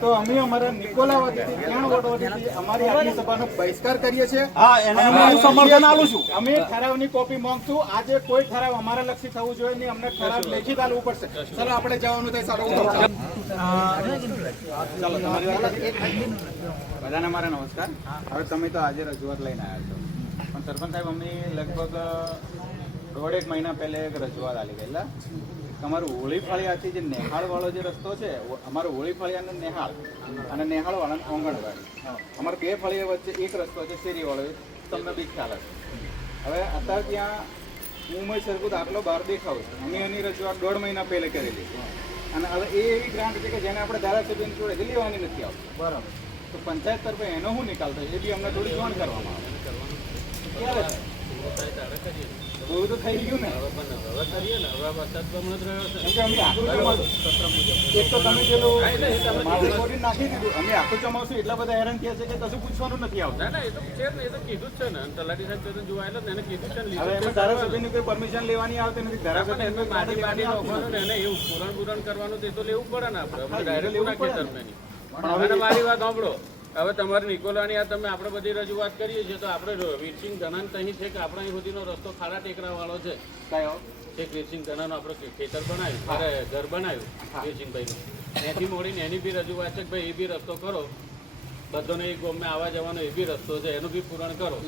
તો અમે અમારા નિકોલા વતીથી 3 વોટ વતીથી અમારી આજની સભાનો બહિષ્કાર કરીએ છીએ. સમર્થન આપું છું. અમે ઠરાવની કોપી માંગશું. આજે કોઈ ઠરાવ અમારા લક્ષી થવું જોઈએ નહીં. અમને ઠરાવ લેખિત આપવું પડશે. ચાલો આપણે જવાનું થાય. ચાલો બધાને મારા નમસ્કાર. હવે તમે તો આજે રજૂઆત લઈને આવ્યા છો, પણ સરપંચ સાહેબ અમે લગભગ 1.5 મહિના પહેલા એક રજૂઆત આવી ગયેલા. તમારું હોળી ફળિયાથી જે નેહાળ વાળો જે રસ્તો છે, અમારો હોળી ફળિયાનો નેહાળ અને નેહાળ વાળાનો આંગણવાડી, અમારા 2 ફળિયા વચ્ચે એક રસ્તો છે શેરી વાળો. તમને બી ખ્યાલ હશે. હવે અત્યારે ત્યાં હું સરખું દાખલો બહાર દેખાવ છું. અમે એની રજૂઆત 1.5 મહિના પહેલે કરેલી અને હવે એ એવી ગ્રાન્ટ છે કે જેને આપણે ધારાસભ્યની જોડે લેવાની નથી આવતી. બરાબર. તો પંચાયત તરફે એનો શું નિકાલ થાય એ બી અમને થોડી જાણ કરવામાં આવે. બહુ તો થઈ ગયું ને. એક તો તમે પેલું નાખી દીધું. અમે આખું ચોમાસું એટલા બધા હેરાન થયા છે કે કશું પૂછવાનું નથી આવતું. કીધું જ છે ને, તલાટી સાહેબ જોવાયેલા એને કીધું છે ને. હવે એમાં ધારાસભ્યની કોઈ પરમિશન લેવાની આવતી નથી. ધારાસભ્ય એને એવું પૂરણ કરવાનું તે તો લેવું પડે ને આપણે ડાયરેક્ટ ખેતર નહીં. મારી વાત સાંભળો. હવે તમારે નિકોલાની આ તમે આપણે બધી રજૂઆત કરીએ છીએ તો આપણે વીરસિંહ ધનાન અહીં છે કે આપણા અહીં સુધીનો રસ્તો ખાડા ટેકરા વાળો છે. કયો એક વીરસિંહ ધનાનો આપણે ખેતર બનાવ્યું, મારે ઘર બનાવ્યું વીરસિંહભાઈનું. ત્યાંથી મોડીને એની બી રજૂઆત છે કે ભાઈ એ બી રસ્તો કરો. બધોને એક ગોમને આવવા જવાનો એ બી રસ્તો છે, એનું બી પૂરણ કરો.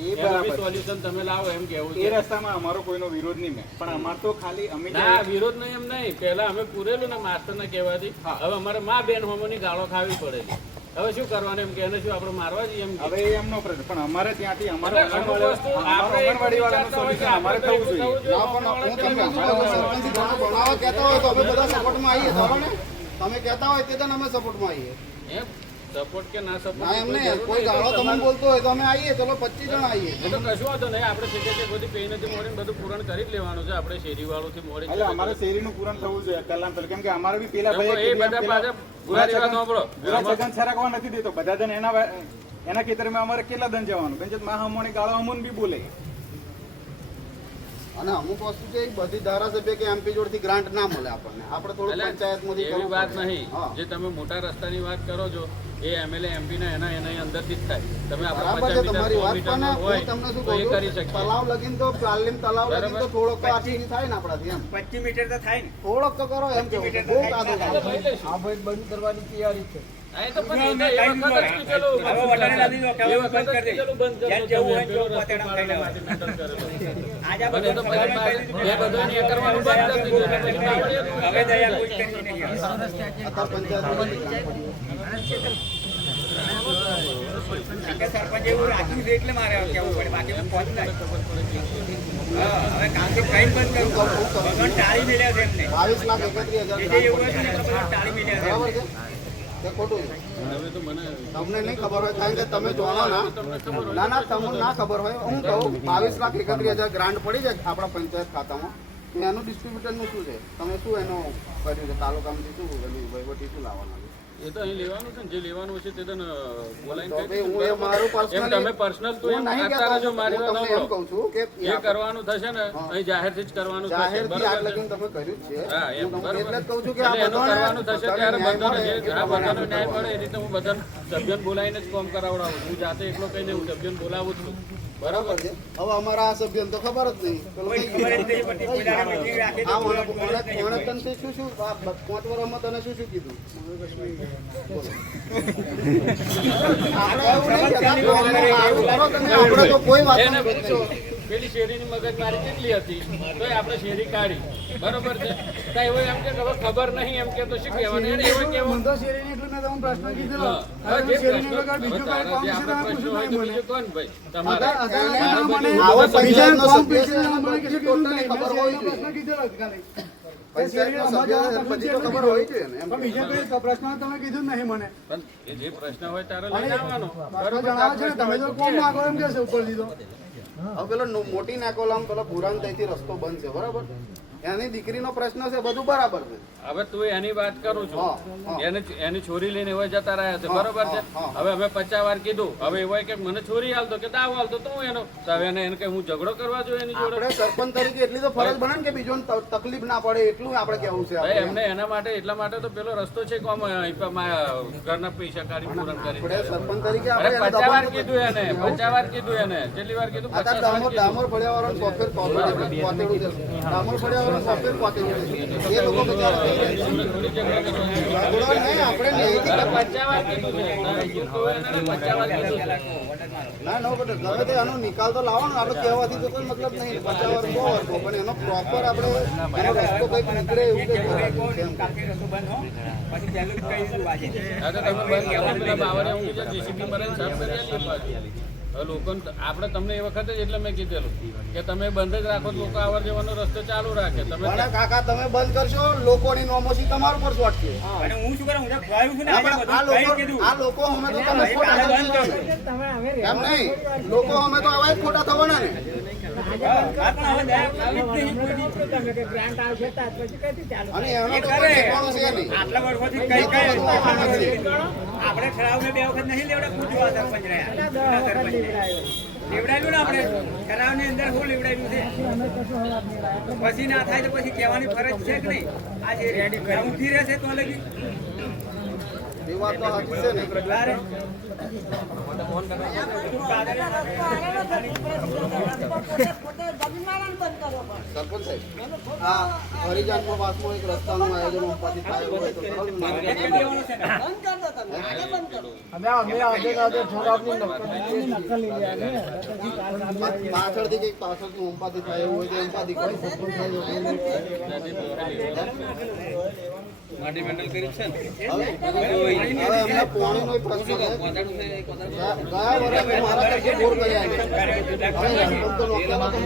સોલ્યુશન તમે લાવો એમ કેવું. એ રસ્તામાં અમારો કોઈનો વિરોધ નહીં, પણ અમારે તો ખાલી અમે ના વિરોધ નહીં એમ નહીં. પહેલા અમે પૂરેલું ને માસ્ટરને કહેવાથી. હવે અમારે મા બેન હોમોની ગાળો ખાવી પડેલી. હવે શું કરવાનું એમ કે એને શું આપણે મારવા જઈએ એમ. હવે એમનો પ્રશ્ન, પણ અમારે ત્યાંથી અમારે આંગણવાડી વાળાનું સોલ્યુશન અમારે થવું જોઈએ. તમે કહેતા હોય તે અમે સપોર્ટમાં આવીએ. એમ સપોર્ટ કે ના સપોર્ટ એમ નહીં. કોઈ ગાળો તમે બોલતો હોય તો અમે આવીએ. ચલો 25 જણ આવીએ. એ તો કશું વાંધો નહીં. આપણે શેરી બધી પેનથી મોડીને બધું પૂરણ કરી જ લેવાનું છે. આપણે શેરી વાળુંથી મોડી એટલે અમારે શેરીનું પૂરણ થવું જોઈએ પહેલા. કેમ કે અમારે બી પેલા ભાઈ સગન સરકવા નથી દેતો. બધા જણ એના ખેતરમાં અમારે કેટલા દન જવાનું. મા હમોની ગાળો હમોન બી બોલે. અને અમુક વસ્તુ છે બધી ધારાસભ્ય કે એમપી જોડથી ગ્રાન્ટ ના મળે આપણને. આપણે થોડું પંચાયતમાંથી એવી વાત નહીં. જે તમે મોટા રસ્તાની વાત કરો છો એ એમએલએ એમપી ના એના અંદરથી જ થાય. તમે તમારી વાત પણ હું તમને શું કહું છું, તલાવ લગીન તો પ્લાલિમ તલાવ લગીન તો થોડોક આથી થાય ને આપણાથી એમ 25 મીટર તો થાય ને. થોડોક તો કરો એમ કે બહુ કાદો આ ભાઈ બંધ કરવાની તૈયારી છે. સરપંચ એવું રાખ્યું છે એટલે મારે કેવું પડે. બાકી પહોંચ જાય. હવે કામ તો કઈ બંધ કરું. ભગવાન ટાળી મળ્યા છે એમને 22,31,000 એવું હતું ને ટાળી મળ્યા છે. બરાબર છે કે ખોટું છે? તમને નહીં ખબર હોય કારણ કે તમે જોવા ના તમને ના ખબર હોય. હું કહું 22,31,000 ગ્રાન્ટ પડી જાય આપણા પંચાયત ખાતામાં. એનું ડિસ્ટ્રીબ્યુટરનું શું છે? તમે શું એનું કર્યું છે? તાલુકામાંથી શું વહીવટી શું લાવવાના? એ તો અહીં લેવાનું છે ને, જે લેવાનું છે તે તો બોલાઈને તમે પર્સનલ તો એમ જો મારી વાત એમ કહું છું કે જે કરવાનું થશે ને અહીં જાહેરથી જ કરવાનું થશે. જાહેરથી આગ લગીને તમે કર્યું છે. હા એમ બરાબર. એટલે જ કહું છું કે આ એનું કરવાનું થશે ત્યારે બધાને જે બધાનો ન્યાય મળે એ રીતે હું બધા સભ્યને બોલાવીને જ કામ કરાવડાવું. હું જાતે એકલો કહીને હું સભ્યને બોલાવું છું. બરાબર છે. હવે અમારા આ સભ્યને તો ખબર જ નહીં. શું શું 5 વર્ષમાં તને શું શું કીધું? આપણે તો કોઈ વાત પેલી શેરીની મગજમારી કેટલી હતી તો આપણે શેરી કાઢી. બરોબર છે. એવું એમ કે ખબર નહીં એમ કે તો શું કહેવાનું? જે પ્રશ્ન હોય ત્યારે લઈને આવવાનો. પેલો મોટી નાકોલામ પેલો પુરાણ ત્યાંથી રસ્તો બંધ છે. બરાબર. એની દીકરીનો પ્રશ્ન છે. બધું બરાબર છે. હવે તું એની વાત કરું છું હા, હા. એની છોરી લઈને એવા જતા રહ્યા છે બરોબર છે હા. હવે અમે 50 વાર કીધું હવે એવો કે મને છોરી હાલતો કે દાવ હાલતો તો હું એનો તો હવે એને કે હું ઝઘડો કરવા જોઈએ એની જોડે આપણે સરપંચ તરીકે એટલી તો ફરજ બને ને કે બીજોને તકલીફ ના પડે એટલું આપણે કેવું છે ભાઈ આપણે. એમને એના માટે એટલા માટે તો પેલો રસ્તો છે કે ઘરના પૈસા કાઢી પૂરણ કરી આપણે સરપંચ તરીકે અરે આપણે એને 50 વાર દબાણ કીધું એને 50 વાર કીધું એને કેટલી વાર કીધું 50 વાર ડામર કીધું ડામર ફળિયાવાળાનું સોફ્ટવેર કોતેડું છે ડામર ફળિયાવાળાનું સોફ્ટવેર કોતેડું છે એ લોકો બિચારા થઈ જાય છે. થોડી ઝઘડા કરવાની. ઝઘડો નહીં, આપણે નહીં કે 50 વાર કીધું છે તારે કીધું હોય ને 50 વાર કીધું છે. ના નો બેટા ગમે તે આનો નિકાલ તો લાવો ને આપણે કહેવાથી તો કોઈ મતલબ નહીં 50 વર્ષ 100 વર્ષ પણ એનો પ્રોપર આપણે એનો રસ્તો કંઈક નીકળે એવું કંઈક કરવાનું છે એમ. આ તો તમે બંધ કરો પેલા બાવળે ઊંઘી જાય જેસીબી મને સાફ કરી આપી પાછી. હવે લોકોને આપણે તમને એ વખતે જ એટલે મેં કીધેલું કે તમે બંધ જ રાખો તો લોકો આવર જવાનો રસ્તો ચાલુ રાખે તમે પણ કાકા તમે બંધ કરશો લોકોની નોમોસી તમારું પર શોટ છે અને હું શું કરું હું તો ખવાયું છું ને આપણે આ લોકો અમે તો તમે ખોટા થઈ જશો. એમ નહીં લોકો અમે તો આવા જ ખોટા થવાના ને અને એનો તો કોઈ ઠેકાણું છે નહીં. આટલા વર્ષોથી કઈ આપણે ઠરાવને 2 વખત નહીં લેવડા પૂછવા સરપંચ રહ્યા લેવડાયેલું ને આપણે ઠરાવની અંદર શું લેવડાયેલું છે પછી ના થાય તો પછી કહેવાની ફરજ છે કે નહીં આ જે ઊંઘી રહેશે તો લગી એ વાત તો સાચી છે ને સરપંચ સાહેબ આ હરિજાનમાં વાસમાં એક રસ્તાનું આયોજન અંબાજી થાય હોય તો ખરું ને? પાછળથી કંઈક પાછળથી અંબાજી થાય એવું હોય તો અંબાજી કરે. સરપંચ સાહેબ માટી મેન્ટલ કરી છે ને હવે અમને પાણીનો એક પ્રશ્ન છે. ગયા વર્ષે મારા તરફથી બોર કર્યા છે. હવે સરપંચ તો નોખ્યાલા તો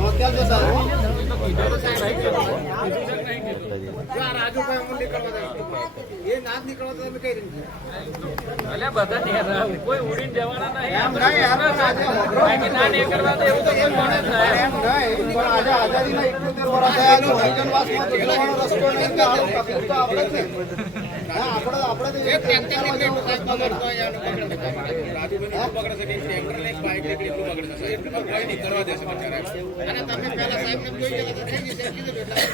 નોખ્યાલ છે સાહેબ. એ ના જ નીકળવા તો તમે કઈ રીતે અલ્યા બધા નહીં કોઈ ઉડીને જવાના નહીં એમ નહીં, એમ પણ આજે બાકી ના નહીં કરવા દે એવું તો કોઈ માણસ થાય એમ નહીં, પણ આજે આઝાદીના 71 વર્ષ થયા તો હરિજનવાસમાં તો જવાનો રસ્તો નહીં તો આનો તકલીફ તો આપણે જ ને. હા, આપણે તો એક ટેન્કરમાં જવાનું રસ્તો અને તમે પહેલા સાહેબને જોઈ ગયા તો થઈ જશે કીધું એટલે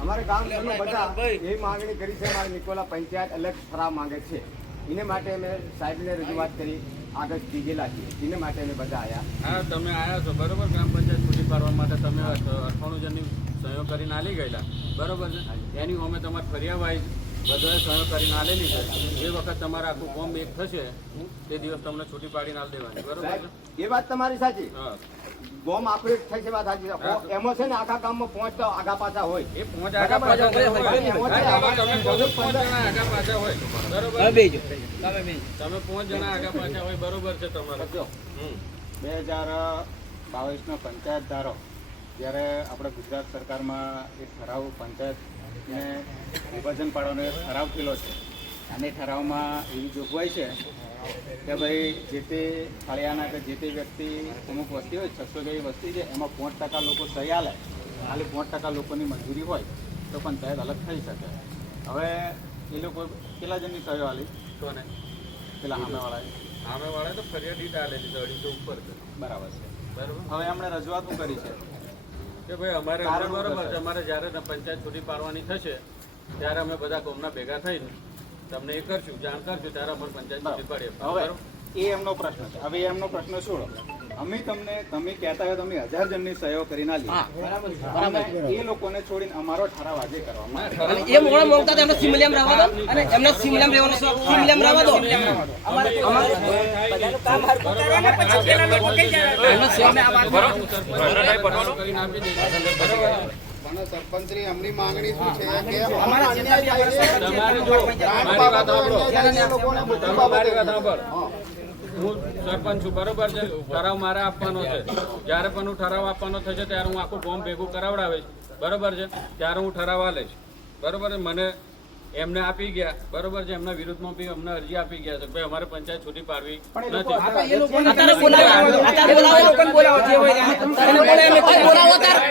અમારે ગામના બધા એ માંગણી કરી છે અમારી નિકોલા પંચાયત અલગ ઠરાવ માંગે છે એને માટે અમે સાહેબને રજૂઆત કરી આગળ દીધેલા છીએ એને માટે અમે બધા આવ્યા. હા તમે આવ્યા છો બરોબર ગ્રામ પંચાયત છૂટી પાડવા માટે તમે 98 જણની સહયોગ કરીને આલી ગયેલા બરોબર છે એની અમે તમારે ફરિયા વાઇઝ બધાએ સહયોગ કરીને આલેલી છે એ વખત તમારે આખું ફોર્મ એક થશે તે દિવસ તમને છૂટી પાડીને આલી દેવાની બરોબર છે એ વાત તમારી સાચી. હા ગોમ આપણે થઈ છે વાત સાચી છે. એમાં છે ને આખા ગામમાં 5 તો આગા પાછા હોય. એ પહોંચ આગા પાછા હોય. હા, તમે કહો છો 5 જણા આગા પાછા હોય બરોબર તમે 5 જણા આગા પાછા હોય બરોબર છે તમારે જો 2022નો પંચાયત ધારો જ્યારે આપણે ગુજરાત સરકારમાં એક ઠરાવ પંચાયતને વિભાજન પાડવાનો એક ઠરાવ થયેલો છે અને ઠરાવમાં એવી જોગવાઈ છે કે ભાઈ જે તે ફળિયાના કે જે તે વ્યક્તિ અમુક વસ્તી હોય 600 જેવી વસ્તી છે એમાં 5% લોકો સહી આલે ખાલી 5% લોકોની મંજૂરી હોય તો પંચાયત અલગ થઈ શકે. હવે એ લોકો કેટલા જણની સહીઓ આલી કોને પેલા સામેવાળાએ સામેવાળા તો ફરિયાદ ઈટ આલેલી છે 250 ઉપર છે બરાબર છે. બરોબર હવે એમણે રજૂઆત શું કરી છે કે ભાઈ અમારે કારણ બરોબર શું છે અમારે જ્યારે પંચાયત છૂટી પાડવાની થશે ત્યારે અમે બધા ગામના ભેગા થઈને તમને એ કરશું જાણ કરશું ત્યારે અમારે પંચાયત છૂટી પાડીએ હવે એ એમનો પ્રશ્ન છે. હવે એમનો પ્રશ્ન છોડો અમે તમે કહેતા હોય તમે 1000 જણની સહયોગ કરીને આલી બરાબર એ લોકોને છોડીને અમારો ઠરાવ આજે કરવામાં આવ્યો. એ મોડા મોંઘતા એમને સિમલિયમ રહેવા દો અને એમને સિમલિયમ રહેવાનો શોખ સિમલિયમ રહેવા દો કરીને આપી દઈશું બરોબર પણ સરપંચની એમની માંગણી શું છે કે અમારા અન્યાય થાય છે. તમારે જો ગ્રાન્ટ બાબતો અન્યાય થાય છે લોકોને બધી મારી વાત બાબતો. સાંભળ. હું સરપંચ છું બરોબર છે ઠરાવ મારે આપવાનો છે જ્યારે પણ હું ઠરાવ આપવાનો થશે ત્યારે હું આખું ફોર્મ ભેગું કરાવડાવીશ બરોબર છે ત્યારે હું ઠરાવ આલીશ બરોબર છે મને એમને આપી ગયા બરોબર છે, એમના વિરુદ્ધમાં બી અમને અરજી આપી ગયા છે કે ભાઈ અમારે પંચાયત છૂટી પાડવી નથી. અત્યારે બોલાવો, અત્યારે બોલાવો, લોકોને બોલાવો, જે હોય એને. એને બોલાવો, એમને કોઈ બોલાવો અત્યારે.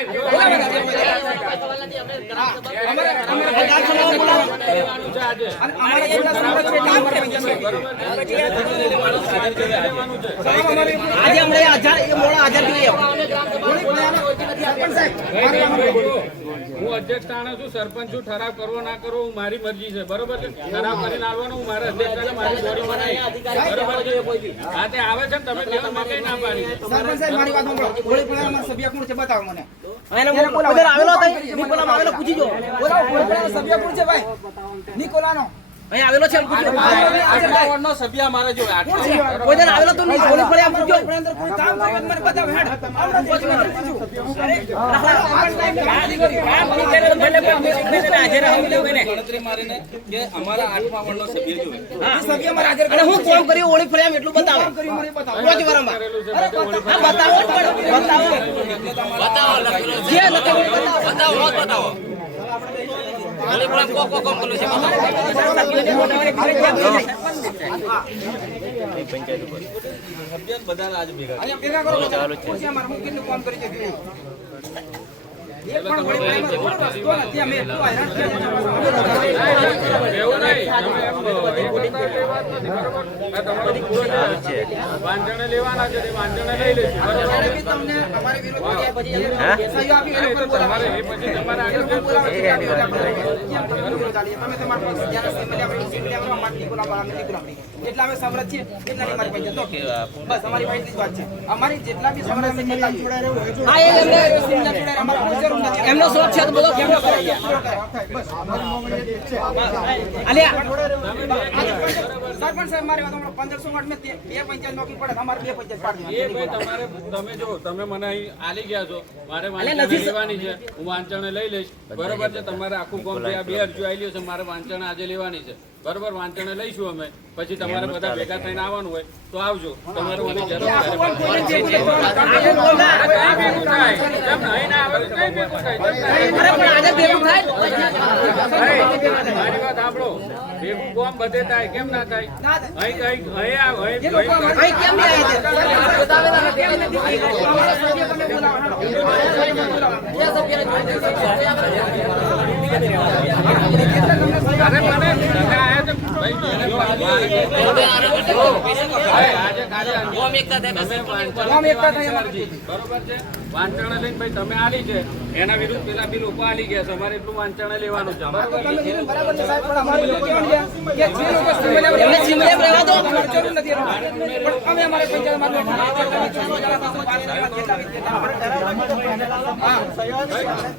લેવાનું છે આજે. અમારે એટલા સંગઠન છે, કામ કરે છે. લેવાનું છે. આજે અમને 1000 એ મોડા 1000 જોઈએ. હું અધ્યક્ષ સ્થાને છું, સરપંચ છું, ઠરાવ કરવો ના કરવો હું મારી મરજી છે બરોબર છે. ઠરાવ કરીને આવવાનું હું મારા અધ્યક્ષ મારી બોડી બનાવી બરોબર છે. હા તે આવે છે ને તમે કેવો મેં કઈ ના પાડી છે. સરપંચ સાહેબ મારી વાત સાંભળો. ગોળી પડ્યાના સભ્ય કોણ છે બતાવો મને. એને બોલાવો, આવેલો હતો નિકોલામાં આવેલો, પૂછી જો. બોલાવો, ગોળી પડ્યાના સભ્ય કોણ છે ભાઈ? નિકોલાનો. અહીં આવેલો છે, પૂછી જો. વોર્ડનો સભ્ય અમારે જો કોણ છે? કોઈ દિન આવેલો તો નહીં, ગોળી પડ્યા પૂછજો. અંદર કોઈ કામ કરે તો મને બતાવો હેડ. હમણાં જ સભ્ય મારે હાજર અને હું કોમ કર્યું ઓળી ફળ્યા એટલું બતાવો. કર્યું મને બતાવો. રોજ વારંવાર. હા, બતાવો, બતાવો. જે લખેલું બતાવો. અહીંયા ભેગા કરો. પછી અમારે હું કેટલું કામ કરી શકીએ. એક પણ ગોળી પડ્યામાં કોઈ વસ્તુ નથી. અમે એટલું હેરાન થયા છીએ. એવું નહીં તમે એમ કહો. એ કરતા લેવા જ નથી બરોબર. આ તમારો પૂરો છે. વાંચણે લેવાના છે તે વાંચણે લઈ લેશું બરોબર. જ્યારે બી તમને અમારી વિરુદ્ધ સહયોગ આપી એ લોકોને તમારે બોલાવો. એ પછી તમારે આગળ બોલાવો છે કે આવી રીતે આપણે કેમ તમે વિરોધ ચાલીએ. તમે તમારા પાસે જ્યારે સિમલિયા આપણે સિમલિયા કરવા માટે નિકોલા અમે નિકોલા જેટલા અમે સમરથ છીએ એટલાની મારી પાસે તો બસ અમારી પાસે જ વાત છે. અમારી જેટલા બી સમરથ છે એટલા હા, એ એમને સિમલિયા જોડાય અમારે કોઈ જરૂર નથી. એમનો શોખ છે તો બધો કેમનો કરાય અલ્યા સરપંચ સાહેબ મારી વાત સાંભળો. 1500 વાટ મેં બે પંચાયત નોકરી પડે અમારે બે પંચાયત પાડવી. એ ભાઈ તમારે તમે જો તમે મને અહીં આલી ગયા છો મારે વાંચણે લેવાની છે હું વાંચણે લઈ લઈશ બરોબર છે. તમારે આખું ગામ જે આ બે અરજીઓ આવેલી છે મારે વાંચણે આજે લેવાની છે બરોબર. વાંચણે લઈશું અમે પછી તમારે બધા ભેગા થઈને આવવાનું હોય તો આવજો. તમારે મને જરૂર આખું છે. ગામ કોઈને જે બોલે તો કઈ ભેગું થાય જેમ અહીં ના આવે તો કઈ ભેગું થાય જેમ ના આવે. અરે પણ આજે ભેગું થાય મારી વાત સાંભળો ભેગું કોમ બધે થાય કેમ ના થાય અહીં અહીં કેમ નહીં વાંચણે લઈને ભાઈ તમે આલી છે એના વિરુદ્ધ પેલા બી લોકો આલી ગયા છે અમારે એટલું વાંચણે લેવાનું છે અમારે તમે કીધું બરાબર છે સાહેબ, પણ અમારે લોકો કહેવાનું છે કે જે લોકો સિમલિયા એમને સિમલિયા રહેવા દો. અમારે જરૂર નથી એનો. પણ અમે અમારે પંચાયતમાં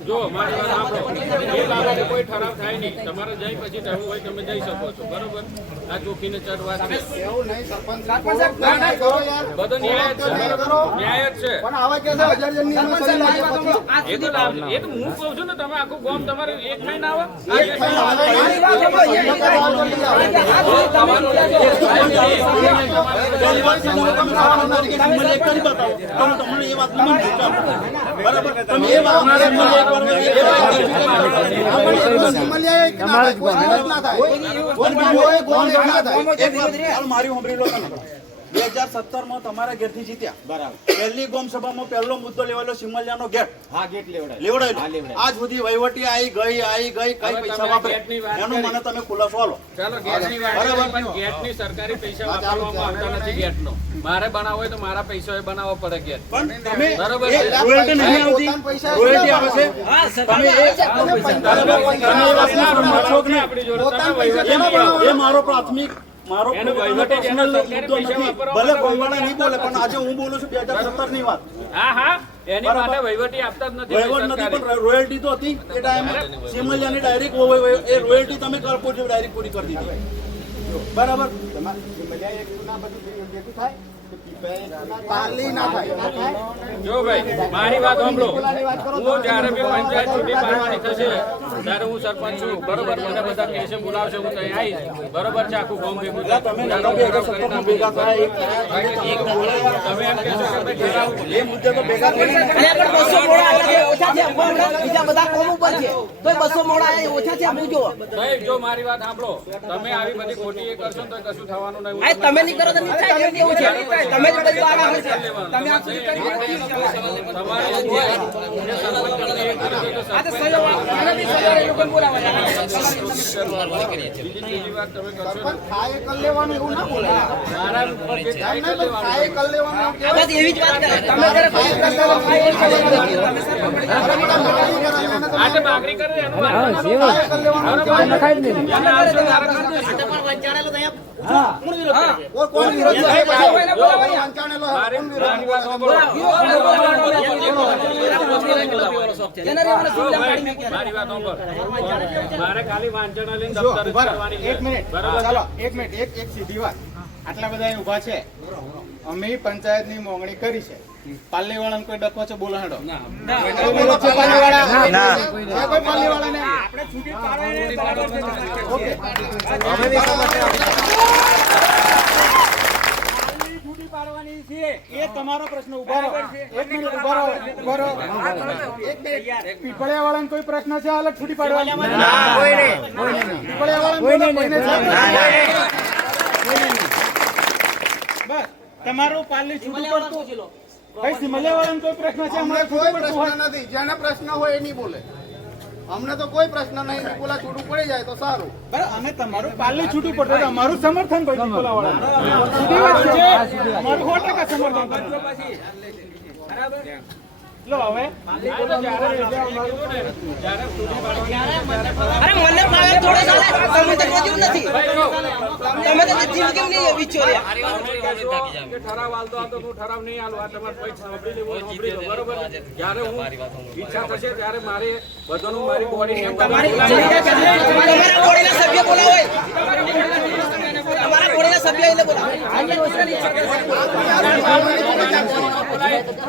જો મારી વાત સાંભળો એ બાબતે કોઈ ઠરાવ થાય નહીં. તમારે જઈ પછી જવું હોય તમે જઈ શકો છો બરોબર. આ ચોખીને ચર વાત છે એવું નહીં સરપંચ સરપંચ સાહેબ, ના, ના, કરો યાર. બધો ન્યાય જ છે ન્યાય જ છે. પણ આવા કે છે 1000 જણની અમે સહી લાવીએ પછી એ તો એ તો હું કહું છું ને તમે આખું ગામ તમારે એક થઈને આવો એક થઈને આવે. મારી વાત સાંભળો, એક થઈને આવો તો લઈ આવો. સિમલિયા એક ના થાય, કોઈ વિરોધ ના થાય. કોઈ ગોળ એક ના થાય. મારી ઉંમરી લો તમે 2017 માં તમારા ઘેરથી જીત્યા બરાબર. પહેલી ગોમ સભામાં પહેલો મુદ્દો લેવાયેલો સિમલિયાનો ગેટ હા ગેટ લેવડાય. લેવડાયેલો આજ સુધી વહીવટી આવી ગઈ કઈ પૈસા વાપરે એનો મને તમે ખુલાસો આલો. ચાલો ગેટની વાત કરી, પણ ગેટની સરકારી પૈસા વાપરવામાં આવતા નથી ગેટનો. મારે બનાવવો હોય તો મારા પૈસા એ બનાવવો પડે ગેટ પણ તમે બરોબર એ છે. રોયલ્ટી નહીં આવતી, રોયલ્ટી આવે છે. હા, તમે એ છો કે નહીં? આપણી જોડે તમે વહીવટ એ મારો પ્રાથમિક મારો એનો વહીવટી જેનો personal સરકારી મુદ્દો પૈસા નથી. વાપરવા ભલે માટે ગોમવાળા નહીં બોલે પણ આજે હું બોલું છું 2017 ની વાત. હા હા એની માટે વહીવટી આપતા જ નથી વહીવટ નથી સરકારી. પણ રોયલ્ટી તો હતી એ ટાઈમે સિમલિયાની ડાયરેક્ટ એ રોયલ્ટી તમે કરપો છો ડાયરેક્ટ પૂરી કરી દીધી બરાબર. તમારે સિમલિયા એક ના બધું ભેગું થાય તો પાલી ના થાય. જો ભાઈ મારી વાત સાંભળો. હું જ્યારે બી પંચાયત છૂટી પાડવાની થશે ત્યારે હું સરપંચ છું, બરોબર? મને બધા કેસે બોલાવશે, હું ત્યાં આવીશ, બરોબર છે? આખું ગામ ભેગું થાય. તમે એમ કહેશો કે ભાઈ ઠરાવ એ મુદ્દે તો ભેગા કરી અરે પણ 200 મોડા આવ્યા છે, ઓછા છે. હમણાં બીજા બધા કોમ ઉપર છે તોય 200 મોડા આવ્યા ઓછા છે. આપું જો ભાઈ જો મારી વાત સાંભળો, તમે આવી બધી ખોટી એ કરશો તો કશું થવાનું નહીં. આ તમે નહીં કરો તો નીચે આવી દેવું છે. તમે જ બધું આવા છે. તમે આ સુધી કરી તમારે એવું હોય કે સરપંચને એક કરી દો તો આ તો સહયોગ આને બી સહયોગ એ લોકોને બોલાવવાના. બીજી વાત તમે કરશો પણ થાય એ કરી લેવાનું એવું ના બોલાય. મારા ઉપર જે થાય એમ નહીં, પણ થાય એ કરી લેવાનું એવું આ બસ એવી જ વાત કરે. તમે જ્યારે ફાઇલ કરતા હો, ફાઇલ કરવાની નથી. તમે સરપંચ આજે માગણી કરે એનું થાય એ કરી લેવાનું. કોણ વિરોધ છે? એને બોલાવવાની. વંચાણેલો હોય. કોણ વિરોધ? મારી વાત સાંભળો. જેને રેવાને સુવિધા પાડી મૂકી. મારી વાત સાંભળો. મારે ખાલી વાંચણા લઈને જો, દફતર જ ઉભા રહો. કરવાની છે. એક મિનિટ બરાબર? ચાલો એક મિનિટ એક સીધી વાત. આટલા બધા અહીં ઊભા છે, અમે પંચાયતની માંગણી કરી છે. પાલ્લીવાળાને કોઈ ડખો છે? બોલો હેડો. કોઈ વિરોધ છે પાલ્લીવાળા? છે કોઈ પાલ્લીવાળાને? આપણે છૂટી પાડવાની બરાબર છે. ઓકે. છૂટી પાડવાની છે એ તમારો પ્રશ્ન. ઉભા રહો. એક મિનિટ ઉભા રહો. ઉભા રહો. એક મિનિટ. પીપળિયાવાળાને કોઈ પ્રશ્ન છે અલગ છૂટી પાડવાની? પીપળિયાવાળાને કોઈને છે? બસ તમારું પાલ્લી છૂટું પડતું. ભાઈ સિમલિયાવાળાને કોઈ પ્રશ્ન છે? અમને હમણાં કોઈ છૂટું પડતું પ્રશ્ન હોય. નથી. જેને પ્રશ્ન હોય એ નહીં બોલે. અમને તો કોઈ પ્રશ્ન નહીં. નિકોલા છૂટું પડી જાય તો સારું. બરાબર, અમે તમારું પાલ્લી છૂટું પડતું તો અમારું સમર્થન ભાઈ નિકોલાવાળાનું. સીધી વાત છે. અમારું 100% સમર્થન કરે. લો હવે અરે મને ફાવે થોડો ચાલે. તમે તો રોજ્યું નથી. તમે તો જીવ કેમ નહીં વિચાર્યા? કે ઠરાવ આલતો હતો, હું ઠરાવ નહીં આલું. આ તમારે કોઈ સાંભળી લેવું હોય સાંભળી લો, બરોબર છે? જ્યારે હું ઈચ્છા થશે ત્યારે મારે બધાનું મારી બોડી તમારા બોડીના સભ્ય બોલાવો હોય. તમારા બોડીના સભ્ય એને બોલાવો.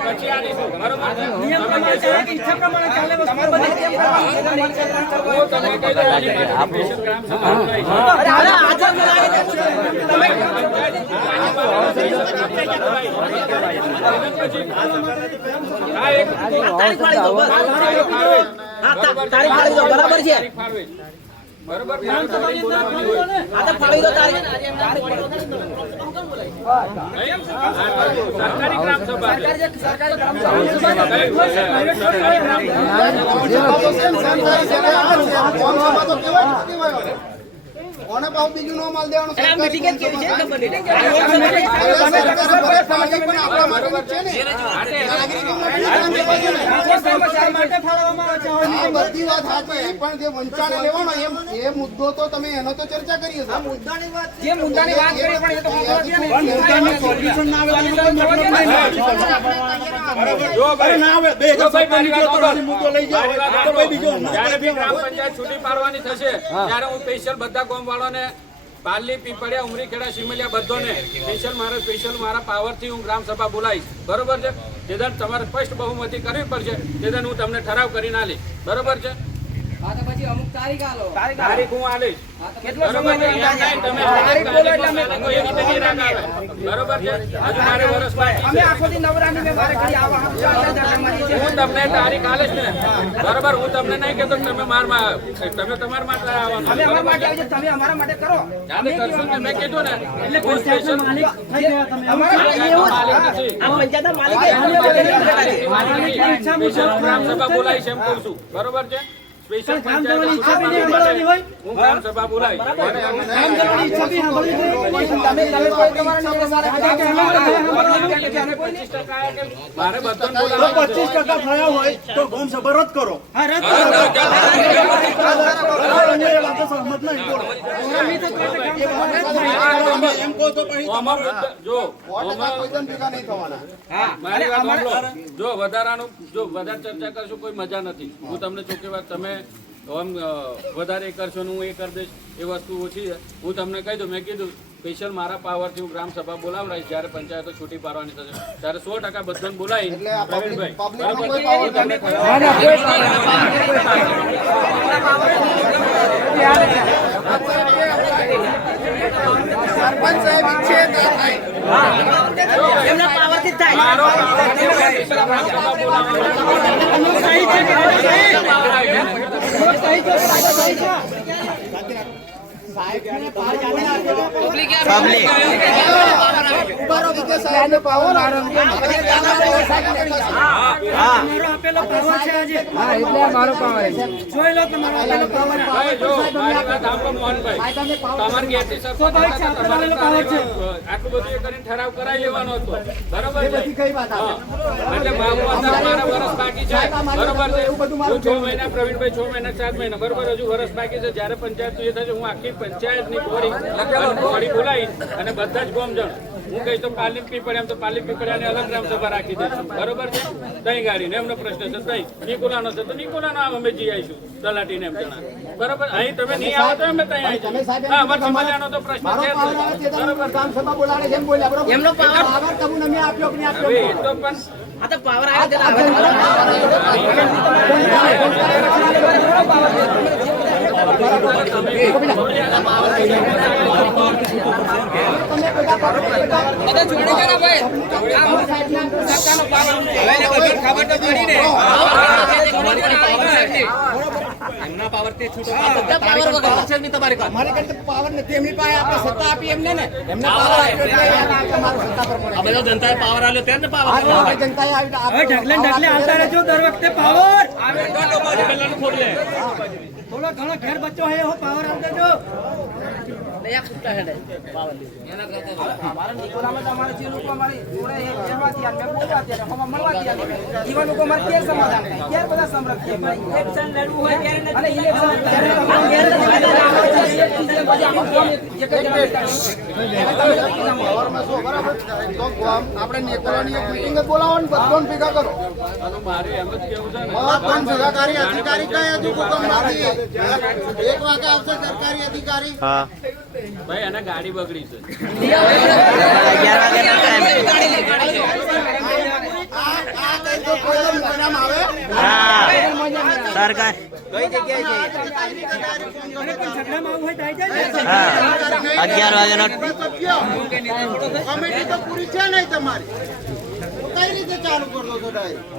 પછી આવીશું, બરોબર છે? નિયમ પ્રમાણે ચાલે કે ઈચ્છા પ્રમાણે ચાલે વસ્તુ બધી કેમ કરવાની? હું તમને કહી દઉં, આની માટે સ્પેશિયલ ગ્રામ સભા બોલાવી છે. અરે હાજર બોલાવી દે. તમે આ એક તારીખ ફાળી દો બસ. હા તારીખ ફાળી દો બરાબર છે. ફાળવે. બરોબર? ગ્રામ સભાની બોલાવવાની હોય. આ તો ફાળી દો તારીખ. સરકારી ગ્રામ સભા છે. સરકારી ગ્રામ કોને પાછું બીજું નો માલ દેવાનું? આ મીટિંગ જ કેવી છે ખબર નહીં. સરકારે પણ આપણા માટે છે ને. આ બધી વાત સાચી, પણ જે વંચાણે લેવાનો એ મુદ્દો તો તમે એનો તો ચર્ચા કરી હશે. જે મુદ્દાની વાત કરી પણ એ તો મુદ્દો છે ને. જો ભાઈ ના આવે બે જો ભાઈ મારી વાત સાંભળો. મુદ્દો લઈ જાઓ મારી વાત તો ભાઈ બીજો સાંભળો. જ્યારે બી ગ્રામ પંચાયત છૂટી પાડવાની થશે ત્યારે હું સ્પેશિયલ બધા ગામવાળાને પાલી પીપળિયા ઉમરીખેડા સિમલિયા બધોને સ્પેશિયલ મારા પાવરથી હું ગ્રામ સભા બોલાવીશ, બરોબર છે? જેદાન તમારે સ્પષ્ટ બહુમતી કરવી પડશે તેદાન હું તમને ઠરાવ કરીને આલીશ, બરોબર છે? તારીખ હું આલીશ. કેટલો સમય બરોબર છે? નહીં એમ નહીં, તમે તારીખ બોલો એટલે અમે કોઈ રીતે નહીં રાખ આવે. બરોબર છે? હજુ મારે વર્ષ બાકી અમે છે. આખો દી નવરાની મેં મારે ઘડી આવા હું તમને તારીખ આલીશ ને, બરોબર? હું તમને નહીં કહેતો કે તમે તમારા માટે આવવાનું. અમે અમારા માટે આવી તમે અમારા માટે કરો. જાતે કરશો ને, મેં કીધું ને હું સ્પેશિયલ અમારા એવું જ. આ પંચાયતના માલિક સ્પેશિયલ ગ્રામ સભા બોલાવીશ એમ કહું છું, બરોબર છે? સ્પેશિયલ પંચાયત હું ગ્રામ સભા બોલાવીશ. મારે બધાને બોલાવવા 25% થયા હોય તો ગામ સભા રદ કરો. અમે એ વાતે સહમત નહીં. બોલો. એમ કહો તો પછી આમાં જો કોઈ પણ ભેગા નહીં થવાના. મારી વાત સાંભળો. જો વધારે ચર્ચા કરશો કોઈ મજા નથી. હું તમને ચોખ્ખી વાત, તમે આમ વધારે કરશો ને હું એ કરી દઈશ એ વસ્તુ ઓછી છે. હું તમને કહી દઉં, મેં કીધું સ્પેશિયલ મારા પાવરથી હું ગ્રામ સભા બોલાવડાવીશ જ્યારે પંચાયતો છૂટી પાડવાની થશે ત્યારે 100% બધાને બોલાવી એટલે આ પ્રવીણભાઈ પબ્લિકનો બરાબર? કોઈ પાવર તમે સરપંચ સાહેબ ઈચ્છે તો થાય. એમના પાવરથી જ થાય. મારો પાવરથી હું સ્પેશિયલ ગ્રામ સભા ઉભા રહો, બીજા સાહેબને પાવર આણંદ કેમ? ભાઈ, જો મારી વાત સાંભળો મોહનભાઈ, તમારી ગેરથી સરપંચ હતા, તમારે આટલું બધું એ કરીને ઠરાવ કરાવી લેવાનો હતો, બરોબર છે? હા. એટલે બાબુ હતા, મારા વર્ષ બાકી છે, બરોબર છે? હું 6 મહિના, પ્રવીણભાઈ 6 મહિના 7 મહિના, બરોબર, હજુ વર્ષ બાકી છે. જ્યારે પંચાયત એ થશે, હું આખી પંચાયતની બોડી બોલાવી અને બધા જ ગોમજણ હું કહીશ તો પાર્લિમ પીપળે, એમ તો પાર્લિમ પીપળે અલગ ગ્રામ સભા રાખી દઈશું, બરોબર છે? તઈ ગાડીને એમનો પ્રશ્ન છે, તઈ નિકોલાનો છે તો નિકોલાનો અમે જઈ આવીશું, તલાટીને એમ જણા, બરોબર? અહીં તમે નહીં આવો તો અમે તઈ આવીશું. હા, અમારે સમાજાનો તો પ્રશ્ન છે જ. બરોબર. ગ્રામસભા બોલાડે છે એમ બોલ્યા, બરોબર? એમનો પાવર પાવર તમને મેં આપ્યો કે નહીં આપ્યો? હવે એ તો પણ આ તો પાવર આવ્યો છે બધા જોડે જરા ભાઈ સરકારનો પાવર ખબર તો પડી ને એમના પાવર તે છૂટો પાવર વગર છે નહીં તમારી પાસે. મારી કરતા પાવર નથી, એમની પાસે આપણે સત્તા આપી એમને ને, એમને પાવર આપ્યો એટલે અમારો સત્તા પર પડે. આ બધો જનતાએ પાવર આલ્યો તેને પાવર આપણે જનતાએ આવી ઢગલે ઢગલે આવતા રહેજો દર વખતે પાવર પેલાનું ખોલ લે થોડો ઘણો ઘેર બચ્ચો હે એવો પાવર આપ દેજો. નયા કુટ્ટા હેડે પાવર લે અમારા નિકોલામાં તો અમારે જે લોકો અમારી જોડે કહેવા તૈયાર, મેં બોલવા તૈયાર, હમણાં મળવા તૈયાર નહીં. એવા લોકો અમારે ક્યારે સમાધાન થાય? ક્યારે બધા સમરક્ષ થાય? ઇલેક્શન લડવું હોય ત્યારે અને ઇલેક્શન ત્યારે તમારે પછી આમાં કોણ જે કંઈ પાવરમાં શું બરાબર? તો આપણે નેતાઓની એક મીટિંગ બોલાવો ને બધાને ભેગા કરો. મારે એમ જ કેવું છે ને, બધાને ભેગા કરી અધિકારી કઈ હજુ હુકમ નથી. 1 વાગે આવશે સરકારી અધિકારી. ભાઈ એને ગાડી બગડી છે. આ કઈ તો કોઈ પરિણામ આવે સરકાર કઈ જગ્યાએ છે? 11 વાગ્યાનો કમિટી તો પૂરી છે નહીં તમારી, કઈ રીતે ચાલુ કરતો છો ડાયરેક્ટ?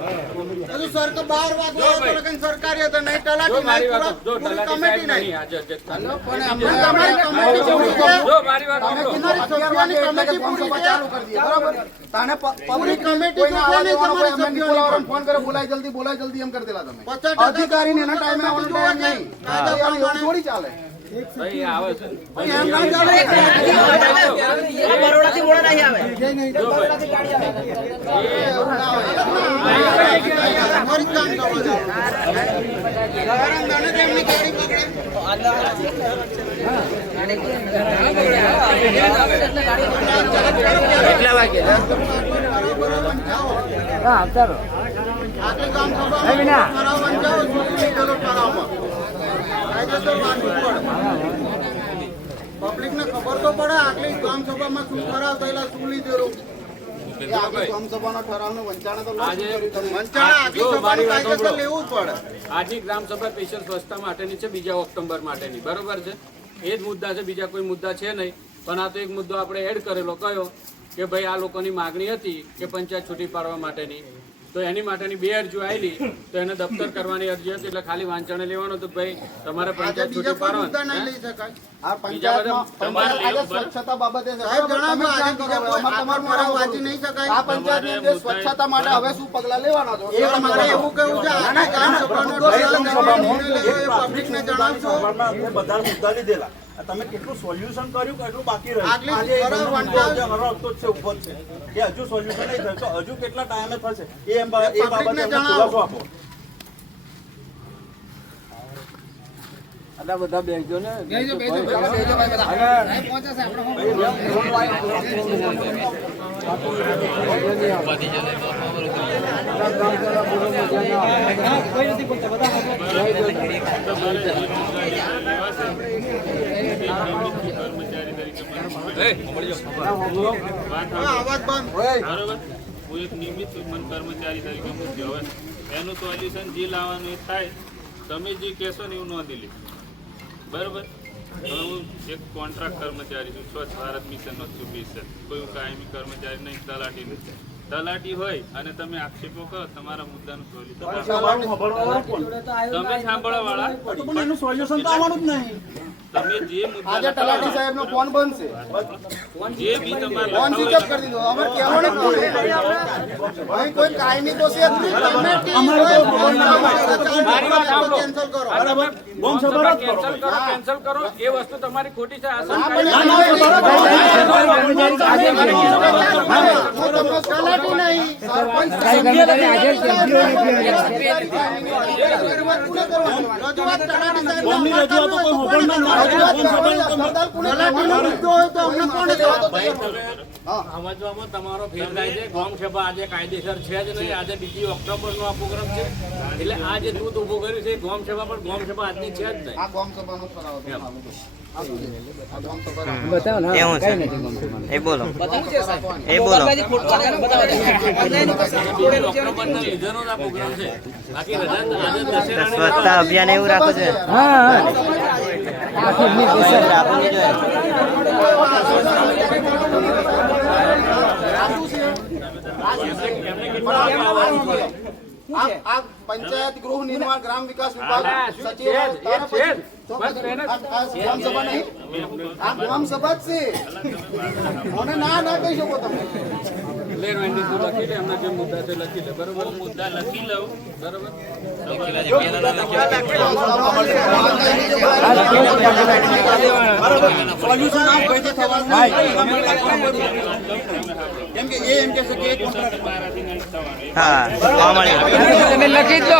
હજુ સરકાર 12 વાગે સરકારી હતો નહીં, તલાટી મારી નહીં, વાત જો તલાટી કમિટી સાહેબ નહીં. નહીં હાજર છે. તમારી કમિટી પૂરી છે. જો મારી વાત સાંભળો. સભ્યોની કમિટી પૂરી છે. બરાબર? તાને પૂરી કમિટી કોઈને આવવા દેવાનો કોઈ અમને નિકોલાવાળાને ફોન કરે, બોલાય જલ્દી એમ કરી દેલા તમે. અધિકારીને એના ટાઈમે આવવાનું ટાઈમ નહીં. એવું થોડી ચાલે. ભાઈ એ આવે છે. એમ ના ચાલે. બરોડાથી મોડા નહીં આવે જો ભાઈ, એવું ના હોય. અમારી જ કામ કરવા દે. લગારામ દાને તો એમની ગાડી પકડે. કેટલા વાગે આટલે ગામ સભામાં કરાવવાનું જાઓ, ચૂંટણી કરો કરાવવા. કાયદેસર માનવું પડે. પબ્લિકને ખબર તો પડે આટલી ગામ સભામાં શું કરાવ થયેલા, શું લીધેલું. એ આખી ગામ સભાનો ઠરાવનું વંચાણે તો આજે વંચાણે આખી જો મારી સભાનું વાત કાયદેસર સાંભળો. લેવું જ પડે. આજની ગ્રામ સભા સ્પેશિયલ સ્વચ્છતા માટેની છે, 2 ઓક્ટોબર માટેની, બરોબર છે? એ જ મુદ્દા છે, બીજા કોઈ મુદ્દા છે નહીં. પણ આ તો એક મુદ્દો આપણે એડ કરેલો, કયો કે ભાઈ આ લોકોની માગણી હતી કે પંચાયત છૂટી પાડવા માટેની, તો એની માટેની 2 અરજીઓ આવેલી, તો એને દફતર કરવાની અરજી હતી, એટલે ખાલી વાંચણે લેવાનું તો ભાઈ તમારે આજે પંચાયત બીજા છૂટી કોઈ મુદ્દા નહીં પાડવાની. લઈ શકાય. આ પંચાયતમાં તમારે પંચાયત આજે લેવું પડે. સ્વચ્છતા બાબતે છે. સાહેબ જણાવો, આજે બીજા કોઈ તમારું ઠરાવ વાંચી નહીં શકાય. આ પંચાયતની અંદર સ્વચ્છતા માટે હવે શું પગલાં લેવાના છો? એ મારે એવું કહેવું છે, આના ગામ સભાનો ઠરાવ પબ્લિકને જણાવશો. બધા મુદ્દા લીધેલા તમે કેટલું સોલ્યુશન કર્યું કેટલું બાકી રહ્યું આટલી આજે એક ખરાબ મુદ્દો વંચાવ- જે હરાવતો જ છે ઉપર છે કે હજુ સોલ્યુશન નહીં થયું તો હજુ કેટલા ટાઈમે થશે એ બાબતે પબ્લિકને અમને જણાવો. ખુલાસો આપો. કર્મચારી તરીકે આવાજ બંધ હોય બરોબર હું એક નિયમિત કર્મચારી તરીકે મૂક્યો હવે એનું સોલ્યુશન જે લાવવાનું એ થાય તમે જે કહેશો ને એવું નોંધી લે બરોબર હવે હું એક કોન્ટ્રાક્ટ કર્મચારી છું સ્વચ્છ ભારત મિશનનો સુપીસર કોઈ કાયમી કર્મચારી નહીં તલાટી નથી તલાટી હોય અને તમે આક્ષેપો કરો તમારા મુદ્દાનું સોલ્યુશન તમે સાંભળવા વાળા પણ એનું સોલ્યુશન તો આવવાનું જ નહીં. તમે જે મુદ્દા આજે તલાટી સાહેબનો ફોન બંધ છે જે બી તમારા ફોન સ્વિચ ઓફ કરી દીધો અમે કહેવાનું જ નહીં. ભાઈ કોઈ કાયમી તો છે જ નહીં. તમે ટીમ હોય, કેન્સલ કરો બરાબર બોમ્બ સભા જ કરો. કેન્સલ કરો એ વસ્તુ તમારી ખોટી છે આ હા, સરકાર પણ હું તમને તલાટી નહીં સરપંચ રજૂઆત તલાટી સાહેબ બોમ્બની રજૂઆતો કોઈ હોભળનાર ના હોય. બોમ્બ સભાનું સરદાર પુણે તલાટીનો મુદ્દો હોય તો અમને કોણ જવાબ આપે? સમજવામાં તમારો ફેર થાય છે ગોમ સભા આજે કાયદેસર છે જ નહીં આજે બીજી ઓક્ટોબરનો આ પ્રોગ્રામ છે એટલે આ જે દૂધ ઉભું કર્યું છે એ ગોમ સભા પણ ગોમ સભા આજની છે જ નહીં આ ગામ સભાનો ઠરાવ છે. આ ગામ સભા એ બોલો એ બોલો ઓક્ટોબરના લીધેનો જ આ પ્રોગ્રામ છે બાકી રજા આજે દશેરાની સ્વચ્છતા અભિયાન એવું રાખો છે આ પંચાયત ગૃહ નિર્માણ ગ્રામ વિકાસ વિભાગ સચિવ ગ્રામ સભા નહીં આ ગ્રામ સભા જ છે મને ના ના કહી શકો તમે લખી લે એમના જે મુદ્દા છે લખી લે બરોબર મુદ્દા લખી લઉં બરોબર સોલ્યુશન આપ કઈ થવાનું નહીં. કેમ કે એ એમ કહે છે કે એ કોન્ટ્રાક્ટ હા તમે લખી જ દો